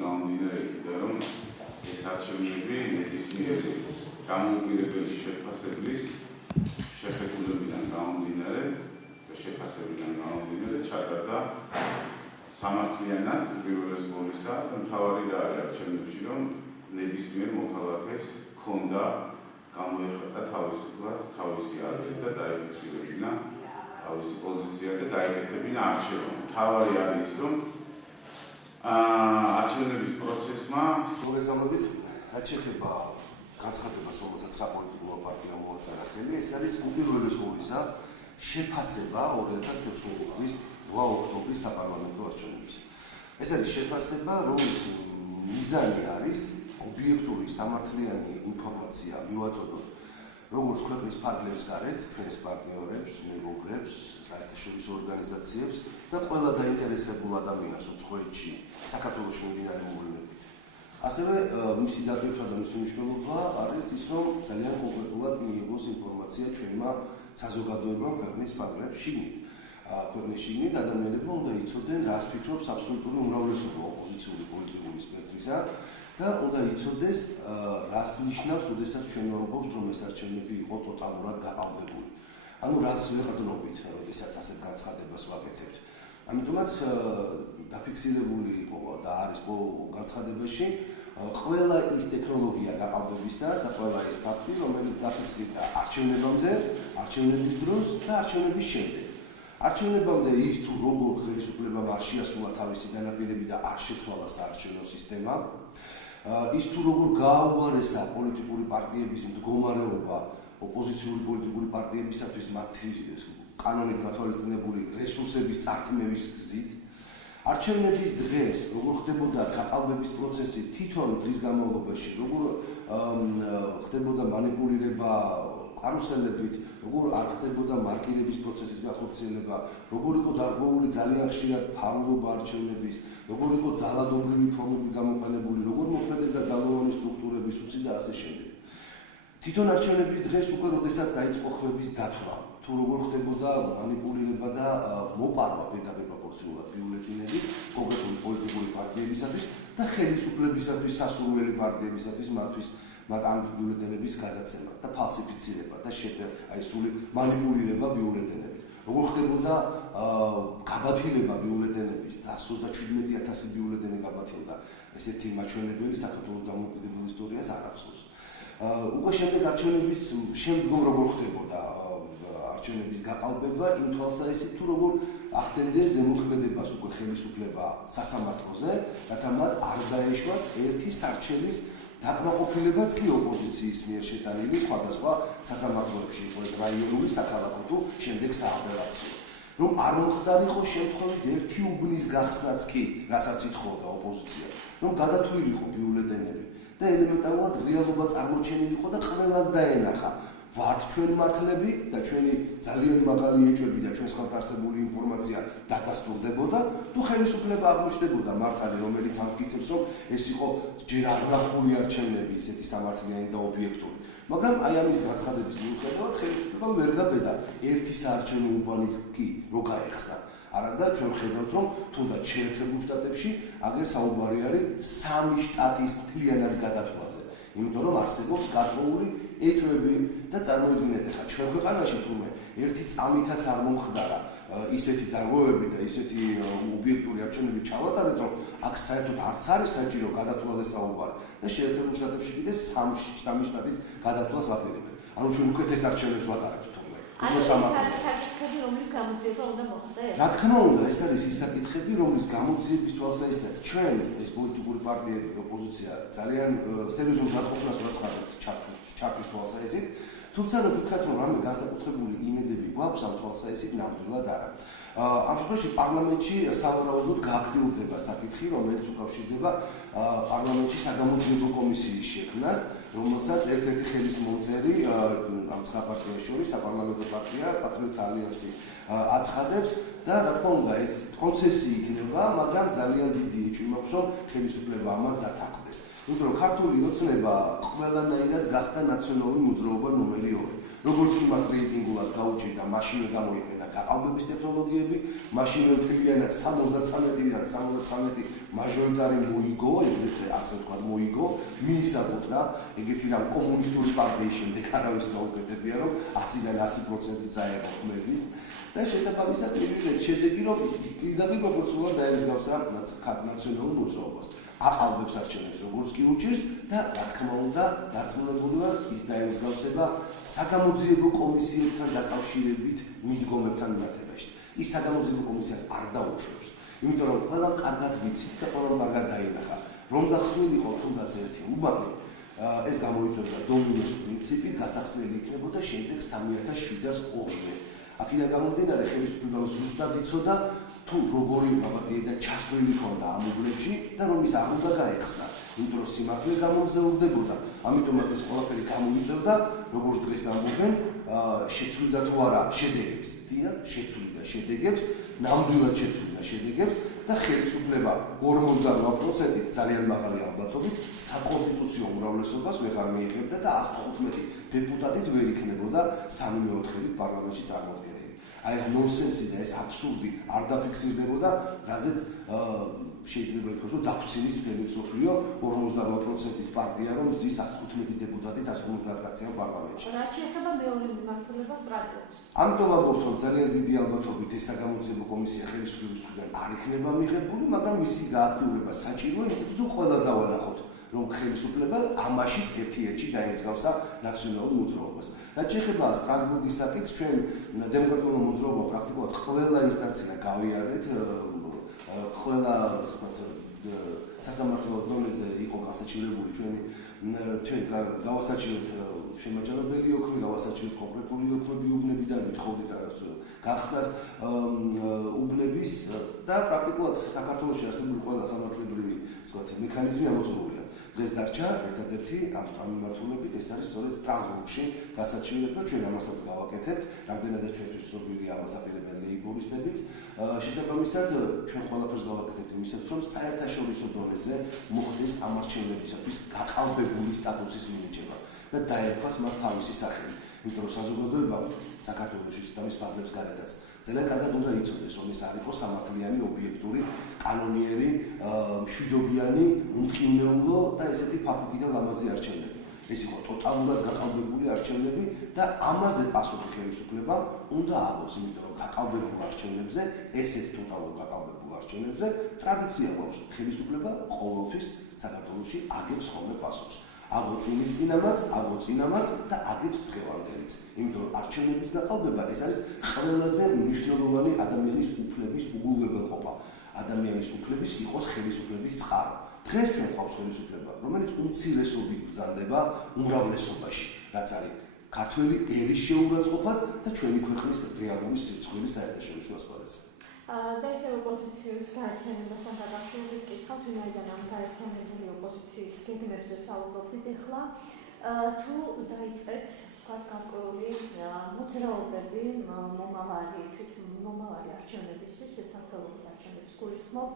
გამომდინარე კიდე რომ ეს არჩევნები ნებისმიერი გამოუპირებელი შეფასებლის შეხედულებიდან გამომდინარე და შეფასებიდან გამომდინარე ჩატარდა სამართლიანად უპირველეს ყოვლისა და მთავარი რა არის არჩევნებში რომ ნებისმიერ მოქალაქეს ჰქონდა გამოეხატა თავისუფლად თავისი აზრი და დაიფიქსირებინა თავისი პოზიცია და დაიკეთებინა არჩევნები. მთავარი არის რომ არჩევნების პროცესმა მოგესალმებით, რაც შეეხება განცხადებას, რომელსაც რა პოლიტიკურმა პარტიამ მოაწერა ხელი, ეს არის უპირველეს ყოვლისა შეფასება 2016 წლის 8 ოქტომბრის საპარლამენტო არჩევნების. ეს არის შეფასება, რომლის მიზანი არის ობიექტური სამართლიანი ინფორმაცია მივაწოდოთ როგორც ქვეყნის ფარგლებს გარეთ, ჩვენს პარტნიორებს, მეგობრებს, საერთაშორისო ორგანიზაციებს და ყველა დაინტერესებულ ადამიანს უცხოეთში, საქართველოში მიმდინარე მოვლენებით. ასევე მისი დატვირთვა და მისი მნიშვნელობა არის ის, რომ ძალიან კონკრეტულად მიიღოს ინფორმაცია ჩვენმა საზოგადოებამ ქვეყნის ფარგლებს შიგნით. ქვეყნის შიგნით ადამიანებმა უნდა იცოდნენ, რას ფიქრობს აბსოლუტური უმრავლესობა ოპოზიციური პოლიტიკური სპექტრისა და უნდა იცოდეს, რას ნიშნავს, როდესაც ჩვენ ვამბობთ, რომ ეს არჩევნები იყო ტოტალურად გაყალბებული. ანუ რას ვეყრდნობით, როდესაც ასეთ განცხადებას ვაკეთებთ. ამიტომაც დაფიქსირებული იყო და არის განცხადებაში ყველა ის ტექნოლოგია გაყალბებისა და ყველა ის ფაქტი, რომელიც დაფიქსირდა არჩევნებამდე, არჩევნების დროს და არჩევნების შემდეგ. არჩევნებამდე ის თუ როგორ ხელისუფლებამ არ შეასრულა თავისი განაპირები და არ შეცვალა საარჩევნო სისტემა, ის თუ როგორ გააუარესა პოლიტიკური პარტიების მდგომარეობა ოპოზიციური პოლიტიკური პარტიებისათვის მათი კანონით გათვალისწინებული რესურსების წართმევის გზით, არჩევნების დღეს როგორ ხდებოდა გაყალბების პროცესი თითოეულ დღის განმავლობაში, როგორ ხდებოდა მანიპულირება კარუსელებით, როგორ არ ხდებოდა მარკირების პროცესის განხორციელება, როგორ იყო დარღვეული ძალიან ხშირად ფარულობა არჩევნების, როგორ იყო ძალადობრივი ფორმები გამოყენებული, როგორ მოქმედებდა ძალოვანი სტრუქტურების უცი და ასე შემდეგ. თვითონ არჩევნების დღეს უკვე როდესაც დაიწყო ხმების დათვლა, თუ როგორ ხდებოდა მანიპულირება და მოპარვა ბედაპროპორციულად ბიულეტენების კონკრეტული პოლიტიკური პარტიებისათვის და ხელისუფლებისათვის სასურველი პარტიებისათვის მათ ამ ბიულეტენების გადაცემა და ფალსიფიცირება და სრული მანიპულირება ბიულეტენებით. როგორ ხდებოდა გაბათილება ბიულეტენების და 117,000 ბიულეტენი გაბათილდა. ეს ერთი მაჩვენებელი საქართველოს დამოუკიდებელ ისტორიას არ ახსოვს. უკვე შემდეგ არჩევნების შემდგომ როგორ ხდებოდა არჩევნების გაყალბება იმ თვალსაზრისით თუ როგორ ახდენდნენ ზემოქმედებას უკვე ხელისუფლება სასამართლოზე, რათა მათ არ დაეშვათ ერთი სარჩელის დაკმაყოფილებაც კი ოპოზიციის მიერ შეტანილი სხვადასხვა სასამართლოებში იყო ეს რაიონული, საქალაქო თუ შემდეგ სააპელაციო. რომ არ მომხდარიყო შემთხვევით ერთი უბნის გახსნაც კი, რასაც ითხოვდა ოპოზიცია, რომ გადათვლილიყო ბიულეტენები და ელემენტარულად რეალობა წარმოჩენილიყო და ყველას დაენახა. ვართ ჩვენ მართლები და ჩვენი ძალიან მაგალი ეჭვები და ჩვენს ხელთ არსებული ინფორმაცია დადასტურდებოდა, თუ ხელისუფლება აღმოჩნდებოდა მართალი, რომელიც ამტკიცებს, რომ ეს იყო ჯერ არ ნახული არჩევნები, ისეთი სამართლიანი და ობიექტური. მაგრამ აი ამის განცხადების მიუხედავად ხელისუფლებამ ვერ გაბედა ერთი საარჩევნო უბანიც კი რო გაეხსნა. არადა ჩვენ ვხედავთ, რომ თუნდაც შეერთებულ შტატებში აგერ საუბარი არის 3 შტატის მთლიანად გადათვლაზე. იმიტომ რომ არსებობს გარკვეული ეჭვები და წარმოიდგინეთ, ახლა ჩვენ ქვეყანაში თურმე ერთი წამითაც არ მომხდარა ისეთი დარღვევები და ისეთი ობიექტური არჩევნები ჩავატარეთ, რომ აქ საერთოდ არც არის საჭირო გადათვლაზე საუბარი და შეერთებულ შტატებში კიდე 3 შტატის გადათვლას აპირებენ. ანუ ჩვენ უკეთეს არჩევნებს ვატარებთ თურმე. ანუ ეს არის საკითხები, რომლის გამოძიება უნდა მოხდეს? რა თქმა უნდა, ეს არის ის საკითხები, რომლის გამოძიების თვალსაზრისით ჩვენ ეს პოლიტიკური პარტიები, ოპოზიცია ძალიან სერიოზულ ზადყოფნას ვაცხადებთ ჩართვის თვალსაზრისით, თუმცა რომ ვთქვათ, რომ რამე განსაკუთრებული იმედები გვაქვს ამ თვალსაზრისით, ნამდვილად არა. ამ შემთხვევაში პარლამენტში სავარაუდოდ გააქტიურდება საკითხი, რომელიც უკავშირდება პარლამენტში საგამოძიებო კომისიის შექმნას, რომელსაც ერთ-ერთი ხელის მომწერი ამ ცხრა პარტიას შორის საპარლამენტო პარტია პატრიოტთა ალიანსი აცხადებს და რა თქმა უნდა ეს პროცესი იქნება, მაგრამ ძალიან დიდი ეჭვი მაქვს, რომ ხელისუფლება ამას დათანხმდეს. იმიტომ რომ ქართული ოცნება ყველანაირად გახდა ნაციონალური მოძრაობა ნომერი 2. როგორც კი მას რეიტინგულად გაუჭირდა, მაშინვე გამოიყენა გაყალბების ტექნოლოგიები, მაშინვე მთლიანად 73-დან 73 მაჟორიტარი მოიგო, ეგრეთ ასე ვთქვათ მოიგო, მიისაკუთრა ეგეთი რამ კომუნისტური პარტიის შემდეგ არავის გაუკეთებია, რომ 100-დან 100% წაეღო ხმებით და შესაბამისად მივიღეთ შედეგი, რომ პირდაპირ პროპორციულად დაემსგავსა ნაციონალურ მოძრაობას. აყალბებს არჩევნებს როგორც კი უჭირს და რა თქმა უნდა დარწმუნებული ვარ ის დაემსგავსება საგამოძიებო კომისიებთან დაკავშირებით მიდგომებთან მიმართებაში. ის საგამოძიებო კომისიას არ დაუშვებს, იმიტომ რომ ყველამ კარგად ვიცით და ყველამ კარგად დაინახა, რომ გახსნილიყო თუნდაც ერთი უბანი, ეს გამოიწვევდა დომინოს პრინციპით, გასახსნელი იქნებოდა შემდეგ 3702-ზე. აქედან გამომდინარე ხელისუფლებამ ზუსტად იცოდა თუ როგორი და ჩასვლილი ქონდა ამ უბნებში და რომ ის არ უნდა გაეხსნა, იმიტომ რომ სიმართლე გამომზეურდებოდა. ამიტომაც ეს ყველაფერი გამოიწვევდა, როგორც დღეს ამბობენ, შეცვლიდა თუ არა შედეგებს. დიახ, შეცვლიდა შედეგებს, ნამდვილად შეცვლიდა შედეგებს და ხელისუფლება 48%-ით ძალიან მაღალი ალბათობით საკონსტიტუციო უმრავლესობას ვეღარ მიიღებდა და 115 დეპუტატით ვერ იქნებოდა 3/4-ით პარლამენტში წარმოდგენილი. აი ეს ნონსენსი და ეს აბსურდი არ დაფიქსირდებოდა, რაზეც შეიძლება ითქვას, რომ დაფცინის მთელი მსოფლიო 48%-ით პარტია, რომ ზის 115 დეპუტატით 150 კაციან პარლამენტში. რაც შეეხება მეორე მიმართულებას სტრასბურგს. ამიტომ ამბობთ, რომ ძალიან დიდი ალბათობით ეს საგამოძიებო კომისია ხელისუფლების მხრიდან არ იქნება მიღებული, მაგრამ მისი გააქტიურება საჭიროა, იმისათვის რომ ყველას დავანახოთ, რომ ხელისუფლება ამაშიც ერთ-ერთში დაემსგავსა ნაციონალურ მოძრაობას. რაც შეეხება სტრასბურგის საკითხს, ჩვენ დემოკრატიულ მოძრაობა პრაქტიკულად ყველა ინსტანცია გავიარეთ, ყველა ვთქვათ სასამართლო დონეზე იყო გასაჩივრებული ჩვენ გავასაჩივრეთ შემაჯამებელი ოქმი, გავასაჩივრეთ კონკრეტული ოქმები უბნებიდან, ვითხოვდით არას გახსნას უბნების და პრაქტიკულად საქართველოში არსებული ყველა სამართლებრივი ვთქვათ მექანიზმი ამოწყურულია. დღეს დარჩა ერთადერთი ამ მიმართულებით ეს არის სწორედ სტრასბურგში გასაჩივრება, ჩვენ ამასაც გავაკეთებთ, რამდენადაც ჩვენთვის ცნობილია ამას აპირებენ ლეიბორისტებიც. შესაბამისად ჩვენ ყველაფერს გავაკეთებთ იმისათვის, რომ საერთაშორისო დონეზე მოხდეს ამ არჩევნებისათვის გაყალბებული სტატუსის მინიჭება და დაერქვას მას თავისი სახელი. იმიტომ რომ საზოგადოებამ საქართველოში და მის პარტნიორებს გარედაც ძალიან კარგად უნდა იცოდეს, რომ ეს არ იყო სამართლიანი, ობიექტური, კანონიერი, მშვიდობიანი, უმტკივნეულო და ესეთი ფაფუგი და ლამაზი არჩევნები. ეს იყო ტოტალურად გაყალბებული არჩევნები და ამაზე პასუხი ხელისუფლებამ უნდა აღოს, იმიტომ რომ გაყალბებულ არჩევნებზე, ესეთ ტოტალურად გაყალბებულ არჩევნებზე ტრადიცია გვაქვს. ხელისუფლება ყოველთვის საქართველოში აგებს ხოლმე პასუხს. აგო წინის წინამაც, აგო წინამაც და აგებს დღევანდელიც. იმიტომ რომ არჩევნების გაყალბება ეს არის ყველაზე მნიშვნელოვანი ადამიანის უფლების უგულებელყოფა. ადამიანის უფლების იყოს ხელისუფლების წყარო. დღეს ჩვენ გვყავს ხელისუფლება, რომელიც უმცირესობით ბრძანდება უმრავლესობაში, რაც არის ქართველი ერის შეურაცხყოფაც და ჩვენი ქვეყნის რეალური სიცხვილის საერთაშორისო ასპარეზი. და ისევ ოპოზიციის გაერთიანებასთან დაკავშირებით კითხავთ, ვინაიდან ამ გაერთიანებული ოპოზიციის გეგმებზე ვსაუბრობთ ახლა, თუ დაიწყეთ გარკვეული მოძრაობები მომავალი არჩევნებისთვის, საქართველოს არჩევნების გულისხმობ,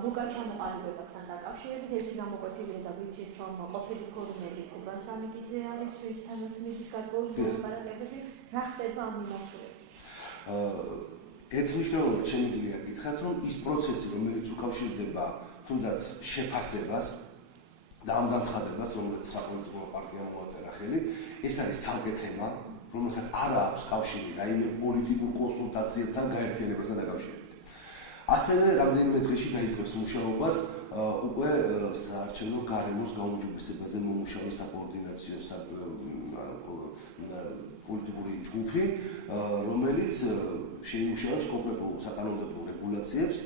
ბუგა ჩამოყალიბებასთან დაკავშირებით, ეს გამოკვეთილია და ვიცით, რომ ყოფილი ფორუმები კუბან სამიგიძე არის, ვისთანაც მიდის გარკვეული მოლაპარაკებები, რა ხდება ამ მიმართულებით? ერთმნიშვნელოვნად შემიძლია გითხრათ, რომ ის პროცესი, რომელიც უკავშირდება თუნდაც შეფასებას და ამ განცხადებას, რომელიც საპოლიტიკო პარტიამ მოაწერა ხელი, ეს არის ცალკე თემა, რომელსაც არ აქვს კავშირი რაიმე პოლიტიკურ კონსულტაციებთან გაერთიანებასთან დაკავშირებით. ასევე რამდენიმე დღეში დაიწყებს მუშაობას უკვე საარჩევნო გარემოს გაუმჯობესებაზე მომუშავე საკოორდინაციო პოლიტიკური ჯგუფი, რომელიც შეიმუშავებს კონკრეტულ საკანონმდებლო რეგულაციებს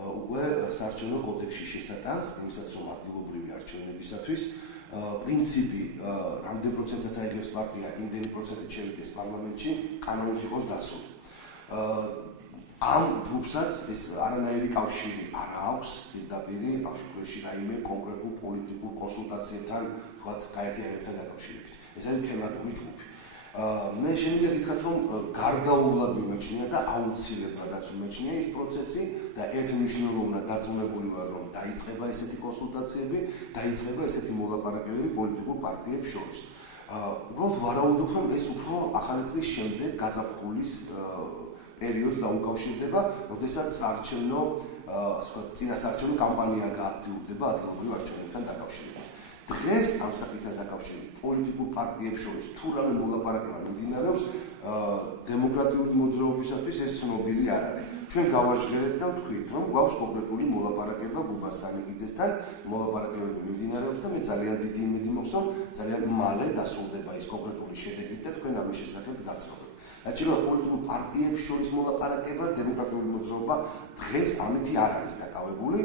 უკვე საარჩევნო კოდექსში შესატანს, იმისაც რომ ადგილობრივი არჩევნებისათვის პრინციპი რამდენ პროცენტსაც აიღებს პარტია, იმდენი პროცენტით შევიდეს პარლამენტში, კანონით იყოს დაცული. ამ ჯგუფსაც ეს არანაირი კავშირი არ აქვს პირდაპირ ამ შემთხვევაში რაიმე კონკრეტულ პოლიტიკურ კონსულტაციებთან, თქვათ, გაერთიანებასთან დაკავშირებით. ეს არის თემატური ჯგუფი. მე შემიძლია გითხრათ, რომ გარდაუვლად მიმაჩნია და აუცილებლადაც მიმაჩნია ის პროცესი და ერთმნიშვნელოვნად დარწმუნებული ვარ, რომ დაიწყება ესეთი კონსულტაციები, დაიწყება ესეთი მოლაპარაკებები პოლიტიკურ პარტიებს შორის. უბრალოდ ვარაუდობ, რომ ეს უფრო ახალი წლის შემდეგ გაზაფხულის პერიოდს დაუკავშირდება, როდესაც საარჩევნო, ასე ვთქვათ, წინასაარჩევნო კამპანია გააქტიურდება ადგილობრივ არჩევნებთან დაკავშირებით. დღეს ამ საკითხთან დაკავშირებით პოლიტიკურ პარტიებს შორის თუ რამე მოლაპარაკება მიმდინარეობს, დემოკრატიული მოძრაობისათვის ეს ცნობილი არ არის. ჩვენ გავაჟღერეთ და ვთქვით, რომ გვაქვს კონკრეტული მოლაპარაკება გუბას სამიგიძესთან, მოლაპარაკებები მიმდინარეობს და მე ძალიან დიდი იმედი მაქვს, რომ ძალიან მალე დასრულდება ის კონკრეტული შედეგი და თქვენ ამის შესახებ გაცნობთ. Actually, პოლიტიკურ პარტიებს შორის მოლაპარაკება დემოკრატიული მოძრაობა დღეს ამითი არ არის დაკავებული,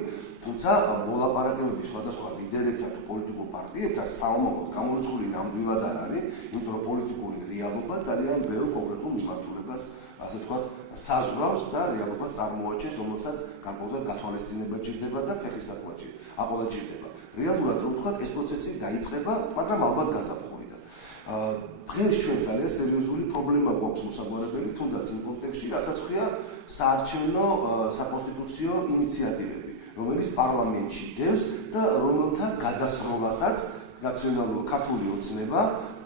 თუმცა მოლაპარაკებები სხვადასხვა ლიდერებთან თუ პოლიტიკურ პარტიებთან საომაროდ გამორიცხული ნამდვილად არ არის, იმიტომ რომ პოლიტიკური რეალობა ძალიან ბევრ კონკრეტულ მიმართულებას, ასე ვთქვათ, საზღვრავს და რეალობას წარმოაჩენს, რომელსაც გარკვეულად გათვალისწინება ჭირდება და ფეხის საკმაჭი აპოლა ჭირდება. რეალურად რომ ვთქვათ, ეს პროცესი დაიწყება, მაგრამ ალბათ გაზაფხულიდან. დღეს ჩვენ ძალიან სერიოზული პრობლემა გვაქვს მოსაგვარებელი, თუნდაც იმ კონტექსტში, რასაც ხია საარჩევნო საკონსტიტუციო ინიციატივები, რომელიც პარლამენტში დევს და რომელთა გადასროლასაც ნაციონალური ქართული ოცნება,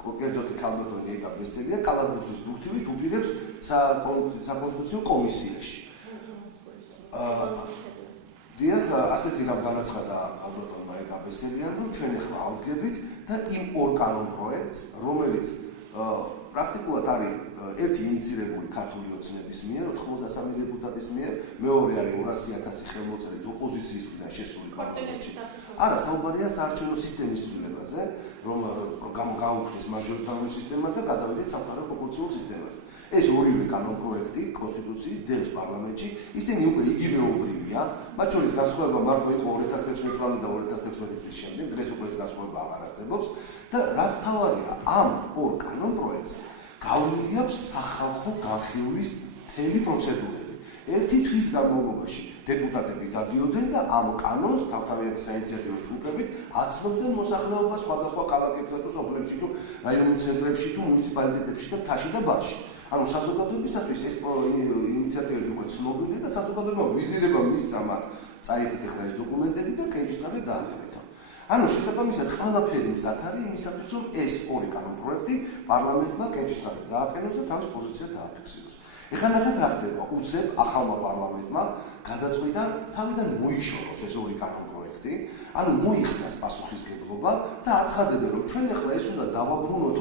კერძოდ ქალბატონი ეკა ბესელია, კალათბურთის ბურთივით უპირებს საკონსტიტუციო კომისიაში. დიახ, ასეთი რამ განაცხადა ქალბატონმა ეკა ბესელიამ, რომ ჩვენ ახლა ავდგებით და იმ ორ კანონ პროექტს, რომელიც პრაქტიკულად არის ერთი ინიცირებული ქართული ოცნების მიერ, 93 დეპუტატის მიერ, მეორე არის 200,000 ხელმოწერით ოპოზიციის მხრიდან შესული პარლამენტში. არა, საუბარია საარჩევნო სისტემის ცვლილებაზე, რომ გაუქმდეს მაჟორიტარული სისტემა და გადავიდეთ სამხარეო პროპორციულ სისტემაზე. ეს ორივე კანონპროექტი კონსტიტუციის დევს პარლამენტში, ისინი უკვე იგივეობრივია, მათ შორის განსხვავება მარტო იყო 2016 წლამდე და 2016 წლის შემდეგ, დღეს უკვე ეს განსხვავება აღარ არსებობს და რაც თავარია, ამ ორ კანონპროექტს გავლილი აქვს სახალხო განხილვის მთელი პროცედურები. ერთი თვის განმავლობაში დეპუტატები დადიოდნენ და ამ კანონს თავთავიანთი საინიციატივო ჯგუფებით აცნობდნენ მოსახლეობას სხვადასხვა ქალაქებსა თუ სოფლებში თუ რაიონულ ცენტრებში თუ მუნიციპალიტეტებში და მთაში და ბარში. ანუ საზოგადოებისათვის ეს ინიციატივები უკვე ცნობილია და საზოგადოება ვიზირება მისცა მათ წაიგეთ ახლა ეს დოკუმენტები და კენჭისყრაზე დააყენეთო. ანუ შესაბამისად ყველაფერი მზად არის იმისათვის, რომ ეს ორი კანონპროექტი პარლამენტმა კენჭისყრაზე დააყენოს და თავის პოზიცია დააფიქსიროს. ეხლა ნახეთ რა ხდება, უცებ ახალმა პარლამენტმა გადაწყვიტა თავიდან მოიშოროს ეს ორი კანონპროექტი, ანუ მოიხსნას პასუხისმგებლობა და აცხადებენ, რომ ჩვენ ახლა ეს უნდა დავაბრუნოთ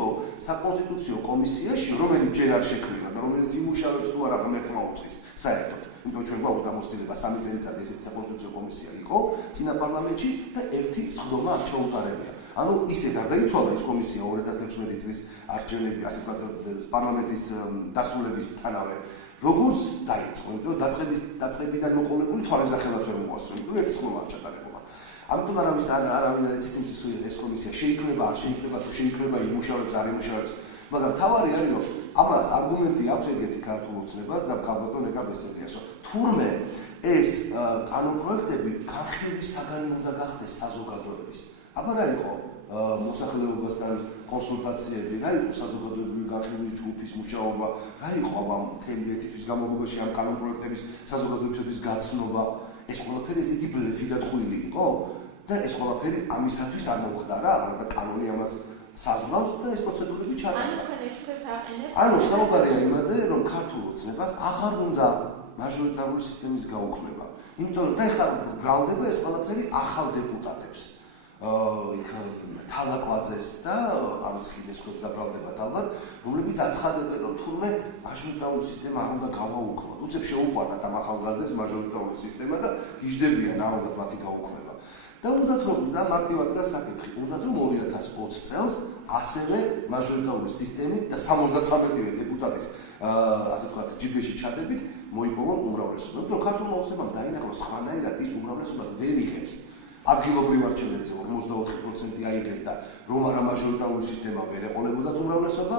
საკონსტიტუციო კომისიაში, რომელიც ჯერ არ შექმნა და რომელიც იმუშავებს თუ არა ღმერთმა უწყის საერთოდ. იმიტომ ჩვენ გვაქვს გამოცდილება 3 წელიწადი ესეთი საკონსტიტუციო კომისია იყო წინა პარლამენტში და ერთი სხდომა არ ჩაუტარებია. ანუ ისე გარდაიცვალა ეს კომისია 2016 წლის არჩევნები, ასე ვთქვათ, პარლამენტის დასრულებისთანავე, როგორც დაიწყო, იმიტომ დაწყებიდან მოყოლებული თვალის გახელაც ვერ მოასწრო, იმიტომ ერთი სხდომა არ ჩატარებულა. ამიტომ არავინ არ იცის იმის ეს კომისია შეიქმნება, არ შეიქმნება, თუ შეიქმნება, იმუშავებს, არ იმუშავებს. მაგრამ თავარი არის, რომ ამას არგუმენტი აქვს ეგეთი ქართულ ოცნებას და ქალბატონ ეკა ბესელიას, რომ თურმე ეს კანონპროექტები განხილვის საგანი უნდა გახდეს საზოგადოების. აბა რა იყო მოსახლეობასთან კონსულტაციები, რა იყო საზოგადოებრივი განხილვის ჯგუფის მუშაობა, რა იყო აბა მთელი ერთი თვის განმავლობაში ამ კანონპროექტების საზოგადოებისთვის გაცნობა, ეს ყველაფერი ესე იგი ბლეფი და ტყუილი იყო და ეს ყველაფერი ამისათვის არ მომხდარა, არა და კანონი ამას საზღვრავს და ეს პროცედურები ჩატარდა. ანუ საუბარია იმაზე, რომ ქართულ ოცნებას აღარ უნდა მაჟორიტარული სისტემის გაუქმება. იმიტომ რომ და ეხლა ბრალდება ეს ყველაფერი ახალ დეპუტატებს. იქ თალაკვაძეს და ამის კიდეს ხოც დაბრალდებათ ალბათ, რომლებიც აცხადებენ, რომ თურმე მაჟორიტარული სისტემა არ უნდა გავაუქმოთ. უცებ შეუყვარდათ ამ ახალგაზრდებს მაჟორიტარული სისტემა და გიждდებიან აუდათ მათი გაუქმება. და უნდათ რომ და მარტივად გასაკითხი, უნდათ რომ 2020 წელს ასევე მაჟორიტარული სისტემით და 73 დეპუტატის ასე ვთქვათ ჯიბეში ჩადებით მოიპოვონ უმრავლესობა. იმიტომ რომ ქართულმა ოცნებამ დაინახა, რომ სხვანაირად ის უმრავლესობას ვერ იღებს. ადგილობრივ არჩევნებზე 54% აიღეს და რომ არა მაჟორიტარული სისტემა ვერ ეყოლებოდათ უმრავლესობა,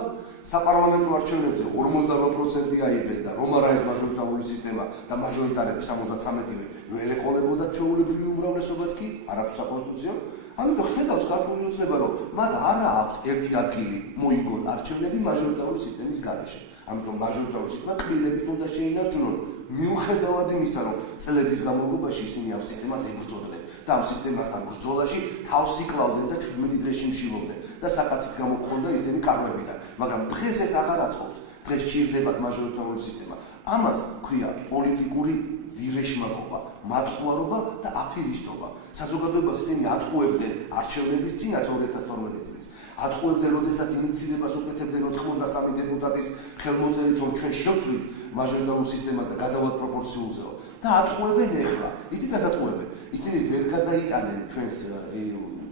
საპარლამენტო არჩევნებზე 48% აიღეს და რომ არა ეს მაჟორიტარული სისტემა და მაჟორიტარები 73 ვერ ეყოლებოდა ჩვეულებრივი უმრავლესობაც კი, არათუ საკონსტიტუციო. ამიტომ ხედავს ქართული ოცნება, რომ მათ არა აქვთ ერთი ადგილი მოიგონ არჩევნები მაჟორიტარული სისტემის გარეშე. ამიტომ მაჟორიტარული სისტემა კბილებით უნდა შეინარჩუნონ, მიუხედავად იმისა, რომ წლების განმავლობაში ისინი ამ სისტემას ებრძოდნენ და ამ სისტემასთან ბრძოლაში თავს იკლავდნენ და 17 დღეში მშილობდნენ და საკაცით გამოგქონდა ისინი კარვებიდან. მაგრამ დღეს ეს აღარ აწყობთ. დღეს ჭირდებათ მაჟორიტარული სისტემა. ამას ქვია პოლიტიკური ვირეშმაკობა, მათხვარობა და აფერისტობა. საზოგადოებას ისინი ატყუებდნენ არჩევნების წინაც 2012 წლის. ატყუებდნენ, როდესაც ინიციირებას უკეთებდნენ 93 დეპუტატის ხელმოწერით, რომ ჩვენ შევცვლით მაჟორიტარულ სისტემას და გადავალთ პროპორციულზეო. და ატყუებენ ეხლა. იცით რას ატყუებენ? ისინი ვერ გადაიტანენ ჩვენს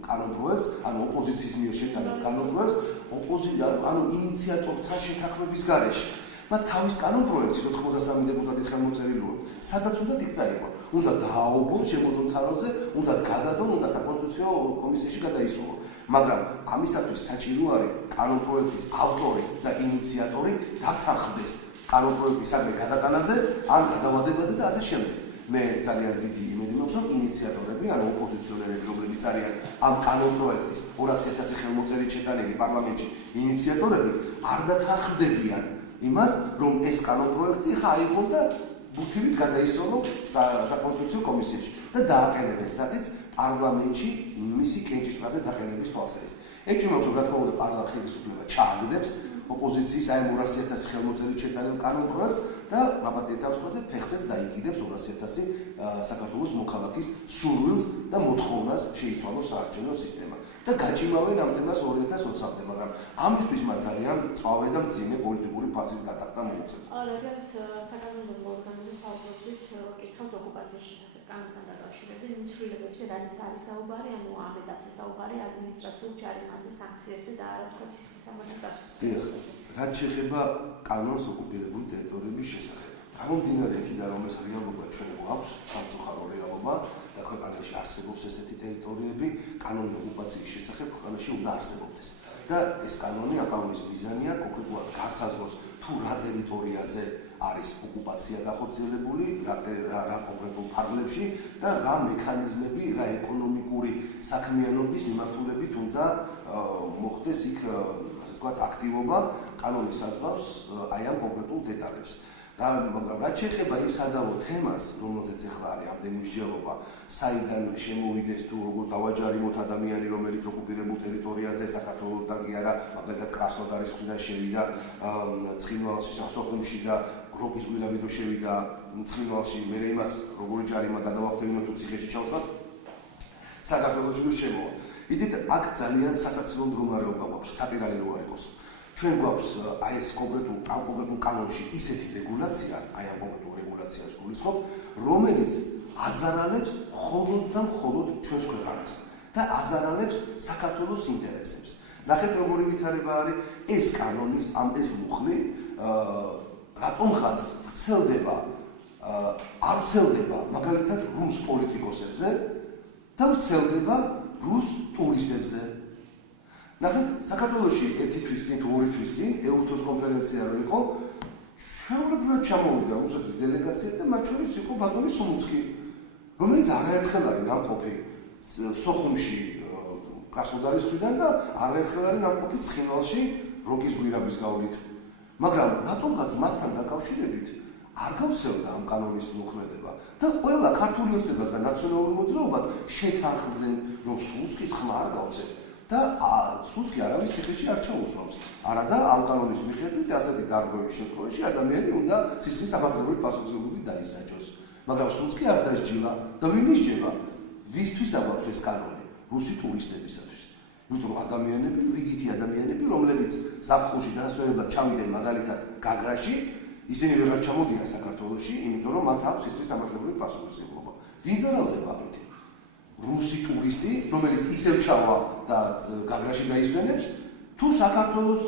კანონპროექტს, ანუ ოპოზიციის მიერ შეტანილ კანონპროექტს, ანუ ინიციატორთან შეთანხმების გარეშე. მათ თავის კანონპროექტის 93 დეპუტატის ხელმოწერილოა. სადაც უნდა იქ წაიღონ. უნდა დააობონ შემოდონ თაროზე, უნდა გადადონ, უნდა საკონსტიტუციო კომისიაში გადაისროლონ. მაგრამ ამისათვის საჭირო არის კანონპროექტის ავტორი და ინიციატორი დათანხმდეს კანონპროექტის საქმე გადატანაზე, ან გადავადებაზე და ასე შემდეგ. მე ძალიან დიდი იმედი მაქვს, რომ ინიციატორები, ანუ ოპოზიციონერები, რომლებიც არიან ამ კანონპროექტის 200,000 ხელმოწერით შეტანილი პარლამენტში ინიციატორები, არ დათანხმდებიან იმას, რომ ეს კანონპროექტი ხა აიღონ და ბუთივით გადაისროლონ საკონსტიტუციო კომისიაში და დააყენებენ საკითხს პარლამენტში მისი კენჭისყრაზე დაყენების თვალსაზრისით. ეჭვი მაქვს, რომ რა თქმა უნდა პარლამენტის ხელისუფლება ჩააგდებს ოპოზიციის აი 200,000 ხელმოწერით შეტანილ კანონპროექტს და მაპატიეთ თავზე ფეხზეც დაიკიდებს 200,000 საქართველოს მოქალაქის სურვილს და მოთხოვნას შეიცვალოს საარჩევნო სისტემა. და გაჭიმავენ ამ თემას 2020-მდე, მაგრამ ამისთვის მათ ძალიან წვავე და მძიმე პოლიტიკური ფასის გატახდა მოუწევს. რადგანაც საკანონმდებლო ორგანოები საუბრობთ კითხავთ ოკუპაციის შესახებ კანონთან დაკავშირებით, იმ ცვლილებებზე, რაზეც არის საუბარი, ანუ ამით ასე საუბარი ადმინისტრაციულ ჯარიმაზე, სანქციებზე და არა თქვა სისხლის სამართლის გასაცდელად. რაც შეეხება კანონს ოკუპირებული ტერიტორიების შესახებ. გამომდინარე იქიდან, რომ ეს რეალობა ჩვენ გვაქვს, სამწუხარო რეალობა და ქვეყანაში არსებობს ესეთი ტერიტორიები, კანონი ოკუპაციის შესახებ ქვეყანაში უნდა არსებობდეს. და ეს კანონი, ამ კანონის მიზანია კონკრეტულად განსაზღვროს თუ რა ტერიტორიაზე არის ოკუპაცია გახორციელებული, რა კონკრეტულ ფარგლებში და რა მექანიზმები, რა ეკონომიკური საქმიანობის მიმართულებით უნდა მოხდეს იქ, ასე ვთქვათ, აქტივობა კანონის საზღვრავს აი ამ კონკრეტულ დეტალებს. მაგრამ რაც შეეხება იმ სადავო თემას, რომელზეც ახლა არის ამდენი მსჯელობა, საიდან შემოვიდეს თუ როგორ დავაჯარიმოთ ადამიანი, რომელიც ოკუპირებულ ტერიტორიაზე საქართველოსთან კი არა, მაგალითად კრასნოდარის მხრიდან შევიდა ცხინვალში, სოხუმში და გროკის გვილაბი თუ შევიდა ცხინვალში, მე იმას როგორი ჯარიმა გადავახტევინოთ თუ ციხეში ჩავსვათ, საქართველოში თუ შემოვა. იცით, აქ ძალიან სასაცილო მდგომარეობა გვაქვს, საპირალი რო არ იყოს. ჩვენ გვაქვს აი ეს კონკრეტულ კანონში ისეთი რეგულაცია, აი ამ კონკრეტულ რეგულაციას გულისხმობ, რომელიც აზარალებს მხოლოდ და მხოლოდ ჩვენს ქვეყანას და აზარალებს საქართველოს ინტერესებს. ნახეთ როგორი ვითარება არის ეს კანონის ეს მუხლი რატომღაც არ ვრცელდება მაგალითად რუს პოლიტიკოსებზე და ვრცელდება რუს ტურისტებზე. ნახეთ, საქართველოში ერთი თვის წინ თუ ორი თვის წინ ეუთოს კონფერენცია რო იყო, ჩვეულებრივად ჩამოვიდა რუსეთის დელეგაცია და მათ შორის იყო ბატონი სულუცკი, რომელიც არაერთხელ არის ნამყოფი სოხუმში კრასნოდარის მხრიდან და არაერთხელ არის ნამყოფი ცხინვალში როკის გვირაბის გავლით. მაგრამ რატომღაც მასთან დაკავშირებით არ გავცელდა ამ კანონის მოქმედება და ყველა ქართული ოცნებას და ნაციონალურ მოძრაობას შეთანხმდნენ, რომ სულუცკის ხმა არ გავცეთ. და სულუცკი არავის ციხეში არ ჩაუსვამს. არა და ამ კანონის მიხედვით ასეთი გარკვევის შემთხვევაში ადამიანი უნდა სისხლის სამართლებრივი პასუხისმგებლობით დაისაჯოს. მაგრამ სულუცკი არ დასჯილა და ვინ ისჯება? ვისთვის აქვს ეს კანონი? რუსი ტურისტებისათვის. იმიტომ რომ ადამიანები, რიგითი ადამიანები, რომლებიც ზაფხულში დასასვენებლად ჩავიდნენ მაგალითად გაგრაში, ისინი ვეღარ ჩამოდიან საქართველოში, იმიტომ რომ მათ აქვს სისხლის სამართლებრივი პასუხისმგებლობა. ვინ ზარალდება ამით? რუსი ტურისტი, რომელიც ისევ ჩავა და გაგრაში დაისვენებს, თუ საქართველოს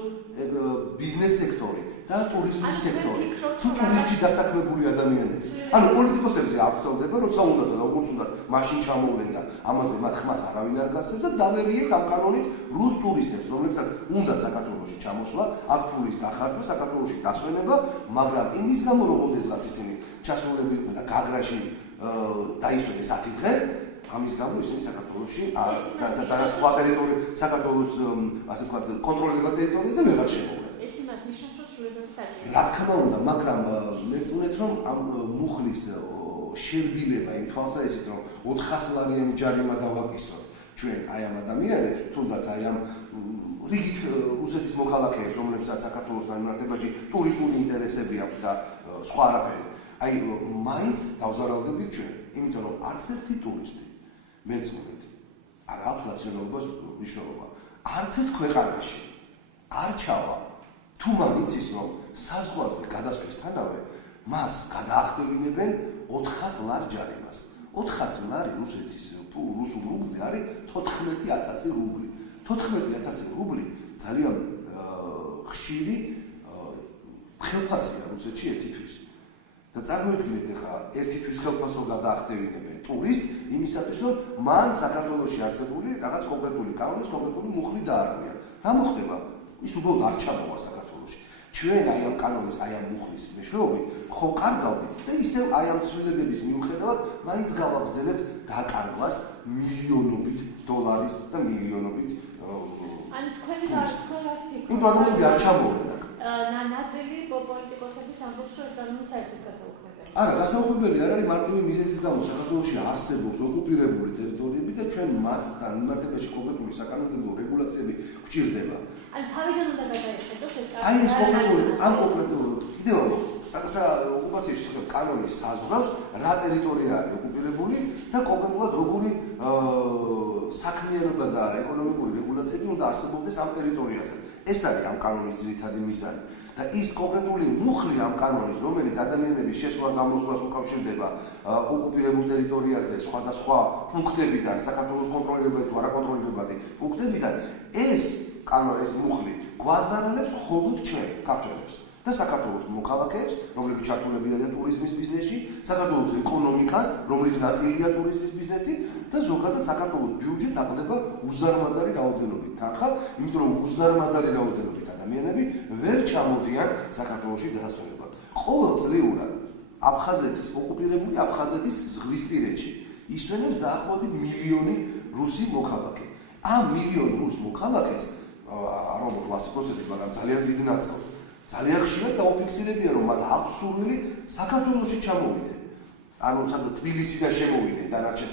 ბიზნეს სექტორი და ტურიზმის სექტორი, თუ ტურისტში დასაქმებული ადამიანები. ანუ პოლიტიკოსებზე არ ვრცელდება, როცა უნდა და როგორც უნდა, მაშინ ჩამოვლენ და ამაზე მათ ხმას არავინ არ გასცემს და დავერიეთ ამ კანონით რუს ტურისტებს, რომლებსაც უნდა საქართველოში ჩამოსვლა, აქ ფულის დახარჯვა, საქართველოში დასვენება, მაგრამ იმის გამო რომ ოდესღაც ისინი ჩასულები იყვნენ და გაგრაში დაისვენეს 10 დღე, ამის გამო ისინი საქართველოში და სხვა ტერიტორია საქართველოს ასე ვთქვათ კონტროლირებად ტერიტორიაზე ვეღარ შემოვლენ. ეს იმას ნიშნავს, რომ სრულებების საჭიროა. რა თქმა უნდა, მაგრამ მერწმუნეთ რომ ამ მუხლის შერბილება იმ თვალსაზრისით რომ 400 ლარიანი ჯარიმა დავაკისროთ ჩვენ აი ამ ადამიანებს, თუნდაც აი ამ რიგით რუსეთის მოქალაქეებს, რომლებსაც საქართველოსთან მიმართებაში ტურისტული ინტერესები აქვს და სხვა არაფერი. აი მაინც დავზარალდებით ჩვენ, იმიტომ რომ არც ერთი ტურისტი მერწმუნეთ არ აქვს ნაციონალობას მნიშვნელობა. არც ერთ ქვეყანაში არ ჩავა თუ მაინც ის რომ საზღვარზე გადასვლისთანავე მას გადაახტევინებენ 400 ლარ ჯარიმას. 400 ლარი რუსეთის რუსულ რუბლზე არის 14000 რუბლი. 14000 რუბლი ძალიან ხშირი ხელფასია რუსეთში ერთი თვის. და წარმოიდგინეთ ახლა ერთი თვის ხელფასო გადაახტევინებენ ტურისტს იმისათვის რომ მან საქართველოში არსებული რაღაც კონკრეტული კანონის კონკრეტული მუხლი დაარღვია. რა მოხდება? ის უბრალოდ არ ჩამოვა საქართველოში. ჩვენ აი ამ კანონის, აი ამ მუხლის მეშვეობით ხო კარგავდით და ისევ აი ამ ცვლილებების მიუხედავად მაინც გავაგრძელებთ დაკარგვას მილიონობით დოლარის და მილიონობით ანუ თქვენი რას ფიქრობთ? იმ ადამიანები არ ჩამოვიდნენ აქ. ნაწილი პოლიტიკოსების ამბობს, რომ ეს რამე საერთოდ გასაუქმებელი. არა, გასაუქმებელი არ არის მარტივი მიზეზის გამო. საქართველოში არსებობს ოკუპირებული ტერიტორიები და ჩვენ მასთან მიმართებაში კონკრეტული საკანონმდებლო რეგულაციები გვჭირდება. ანუ თავიდან უნდა გადაიხადოს ეს აი ეს კონკრეტული, ამ კონკრეტული კიდევ ოკუპაციაში შესახებ კანონის საზღვრავს რა ტერიტორია არის ოკუპირებული და კონკრეტულად როგორი საქმიანობა და ეკონომიკური რეგულაციები უნდა არსებობდეს ამ ტერიტორიაზე. ეს არის ამ კანონის ძირითადი მიზანი. და ის კონკრეტული მუხლი ამ კანონის, რომელიც ადამიანების შესვლა-გამოსვლას უკავშირდება ოკუპირებულ ტერიტორიაზე სხვადასხვა პუნქტებიდან, საქართველოს კონტროლირებადი თუ არაკონტროლირებადი პუნქტებიდან, ეს მუხლი გვაზარალებს მხოლოდ ჩვენ, ქართველებს. და საქართველოს მოქალაქეებს, რომლებიც ჩართულები არიან ტურიზმის ბიზნესში, საქართველოს ეკონომიკას, რომლის ნაწილია ტურიზმის ბიზნესი და ზოგადად საქართველოს ბიუჯეტს აკლდება უზარმაზარი რაოდენობით თანხა, იმიტომ რომ უზარმაზარი რაოდენობით ადამიანები ვერ ჩამოდიან საქართველოში დასასვენებლად. ყოველწლიურად აფხაზეთის ოკუპირებული აფხაზეთის ზღვისპირეთში ისვენებს დაახლოებით მილიონი რუსი მოქალაქე. ამ მილიონ რუს მოქალაქეს არ ვამბობ 100%, მაგრამ ძალიან დიდ ნაწილს ძალიან ხშირად დაუფიქსირებია, რომ მათ აქვს სურვილი საქართველოში ჩამოვიდნენ. ანუ თბილისიდან შემოვიდნენ, დანარჩენ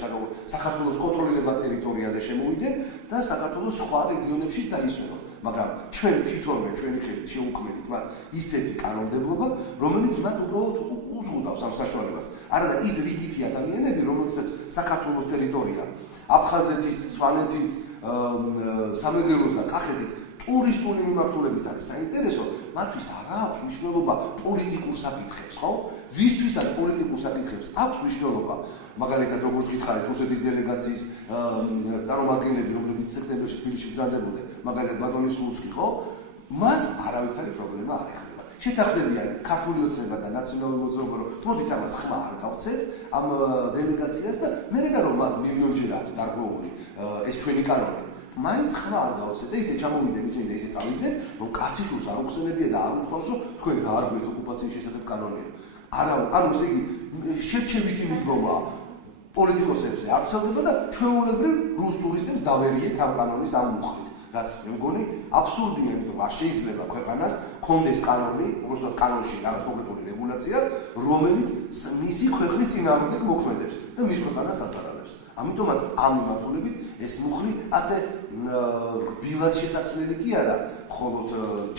საქართველოს კონტროლირებად ტერიტორიაზე შემოვიდნენ და საქართველოს სხვა რეგიონებში დაისვენონ. მაგრამ ჩვენ თვითონვე ჩვენი ხელით შევუქმნით მათ ისეთი კანონმდებლობა, რომელიც მათ უბრალოდ უზღუდავს ამ საშუალებას. არა და ის რიგითი ადამიანები, რომელსაც საქართველოს ტერიტორია, აფხაზეთიც, სვანეთიც, სამეგრელოს და კახეთიც ტურისტული მიმართულებით არის საინტერესო, მათთვის არ აქვს მნიშვნელობა პოლიტიკურ საკითხებს, ხო? ვისთვისაც პოლიტიკურ საკითხებს აქვს მნიშვნელობა, მაგალითად როგორც გითხარით, რუსეთის დელეგაციის წარმომადგენლები, რომლებიც სექტემბერში თბილისში ბრძანდებოდნენ, მაგალითად ბატონი სლუცკი, ხო? მას არავითარი პრობლემა არ ეხება. შეთანხმდებიან ქართული ოცნება და ნაციონალური მოძრაობა, რომ მოდით ამას ხმა არ გავცეთ ამ დელეგაციას და მე რა რომ მათ მილიონჯერ აქვს დარღვეული ეს ჩვენი კანონი. მაინც ხმა არ გავცეთ და ისე ჩამოვიდნენ ისინი და ისე წავიდნენ, რომ კაციშვილს არ უხსენებია და არ უთქვამს, რომ თქვენ დაარღვიეთ ოკუპაციის შესახებ კანონია. არა, ანუ ესე იგი შერჩევითი მიდგომა პოლიტიკოსებზე არ ვრცელდება და ჩვეულებრივ რუს ტურისტებს დავერიეთ ამ კანონის ამ მუხლით. რაც მე მგონი აბსურდია, იმიტომ რომ არ შეიძლება ქვეყანას კონდეს კანონი, უბრალოდ კანონში რაღაც კონკრეტული რეგულაცია, რომელიც მისი ქვეყნის წინააღმდეგ მოქმედებს და მის ქვეყანას აზარალებს. ამიტომაც ამ მიმართულებით ეს მუხლი ასე რბილად შესაძლებელი კი არა, მხოლოდ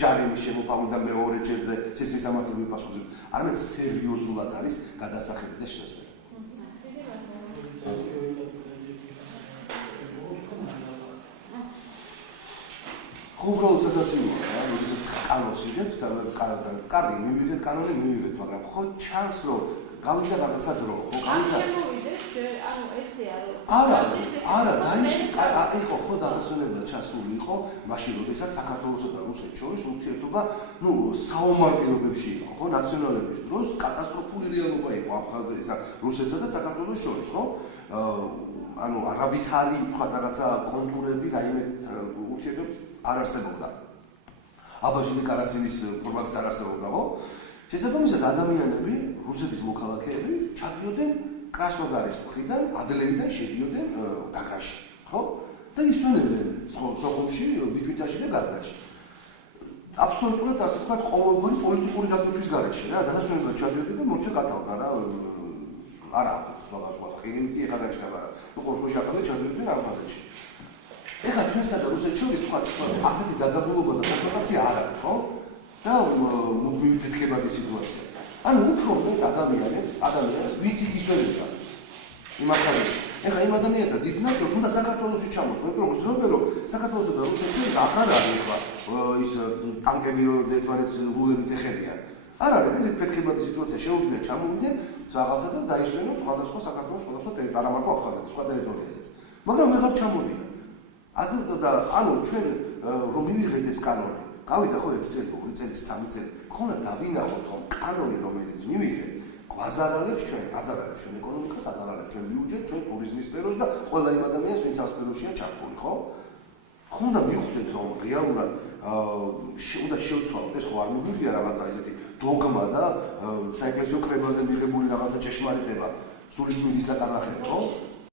ჯარიმის შემოფარული და მეორე ჯერზე სისხლის სამართლებრივი პასუხისმგებლობა, არამედ სერიოზულად არის გადასახადი და შესაძლებელი. უბრალოდ სასაცილოა, როდესაც კანონს იღებთ და კარგი მივიღეთ კანონი, მივიღეთ, მაგრამ ხო ჩანს რომ გავიდა რაღაცა დრო, ხო გავიდა. ანუ ესეა რომ არა, იყო ხო დასასვენებლად ჩასული იყო, მაშინ როდესაც საქართველოსა და რუსეთს შორის ურთიერთობა, საომარ პირობებში იყო, ხო, ნაციონალების დროს კატასტროფული რეალობა იყო აფხაზეთსა, რუსეთსა და საქართველოს შორის, ხო? ანუ არავითარი თქვა რაღაცა კონტურები რაიმე ურთიერთობის არ არსებობდა. აბაჟიძე კარასინის ფორმატიც არ არსებობდა, ხო? შესაბამისად ადამიანები, რუსეთის მოქალაქეები ჩადიოდნენ კრასნოდარის მხრიდან, ადლერიდან შედიოდნენ გაგრაში, ხო? და ისვენებდნენ სოხუმში, ბიჭვიტაში და გაგრაში. აბსოლუტურად ასე ვთქვათ, ყოველგვარი პოლიტიკური დაგმირთვის გარეშე რა, დასასვენებლად ჩადიოდნენ და მორჩა გათავდა რა. არა აქვს სხვა ხილიმიტი ეხა გაჩნდა, მაგრამ ყოველგვარი აკადე ჩადიოდნენ ამ ფაზაში. ეხლა ჩვენსა და რუსეთს შორის თქვა ასეთი დაძაბულობა და პროვოკაცია არ არის, ხო? და მუდმივი ფეთქებადი სიტუაცია. ანუ უფრო მეტ ადამიანებს ვინც იგისვენებდა იმ ახალებში. ეხლა იმ ადამიანთა დიდ ნაწილს უნდა საქართველოში ჩამოსვა, იმიტომ რომ გრძნობენ რომ საქართველოსა და რუსეთს შორის აღარ არის ეხლა ის ტანკები რომ ერთმანეთს გულებით ეხებიან. არ არის ეს ფეთქებადი სიტუაცია შეუძლია ჩამოვიდნენ რაღაცა და დაისვენონ სხვადასხვა საქართველოს სხვადასხვა ტერიტორიაზე, აფხაზეთის სხვა ტერიტორიაზეც. მაგრამ ვეღარ ჩამოდიან. და ანუ ჩვენ რომ მივიღეთ ეს კანონი, გავიდა ხო 1 წელი, 2 წელი, 3 წელი, ხონდა დავინახოთ რომ კანონი რომელიც მივიღეთ, გვაზარალებს ჩვენ ეკონომიკას, აზარალებს ჩვენ ბიუჯეტს, ჩვენ ტურიზმის სფეროს და ყველა იმ ადამიანს, ვინც ამ სფეროშია ჩართული, ხო? ხონდა მივხვდეთ რომ რეალურად უნდა შევცვალოთ ეს ხო არ მიგია რაღაცა ისეთი დოგმა და საეკლესიო კრებაზე მიღებული რაღაცა ჭეშმარიტება სულიწმინდის დაკარნახება, ხო?